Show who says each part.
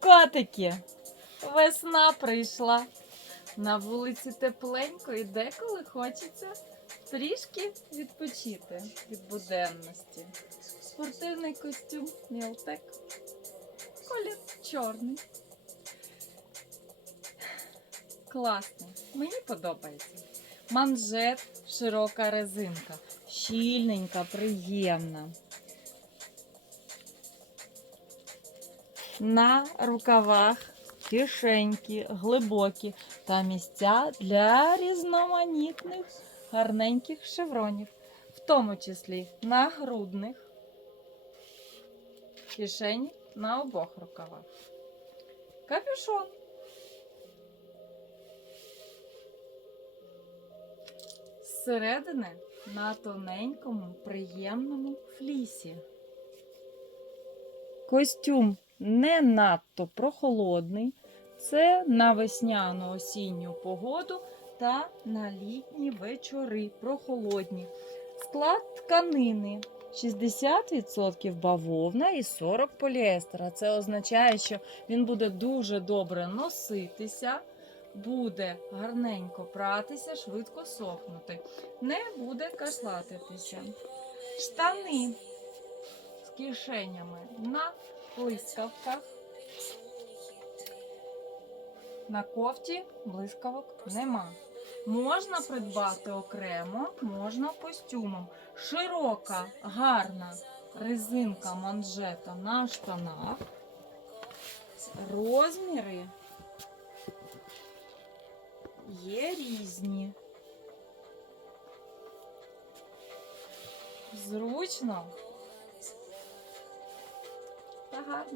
Speaker 1: Котики, весна прийшла. На вулиці тепленько і деколи хочеться трішки відпочити від буденності. Спортивний костюм Мілтек. Колір чорний. Класний. Мені подобається. Манжет, широка резинка. Щільненька, приємна. На рукавах кишеньки глибокі та місця для різноманітних гарненьких шевронів, в тому числі на грудних кишені на обох рукавах. Капюшон. Зсередини на тоненькому, приємному флісі. Костюм не надто прохолодний. Це на весняну осінню погоду та на літні вечори прохолодні. Склад тканини 60% бавовна і 40% поліестера. Це означає, що він буде дуже добре носитися, буде гарненько пратися, швидко сохнути, не буде кашлатитися. Штани з кишенями на блискавках. На кофті блискавок нема. Можна придбати окремо, можна костюмом. Широка, гарна резинка манжета на штанах. Розміри є різні. Зручно hot,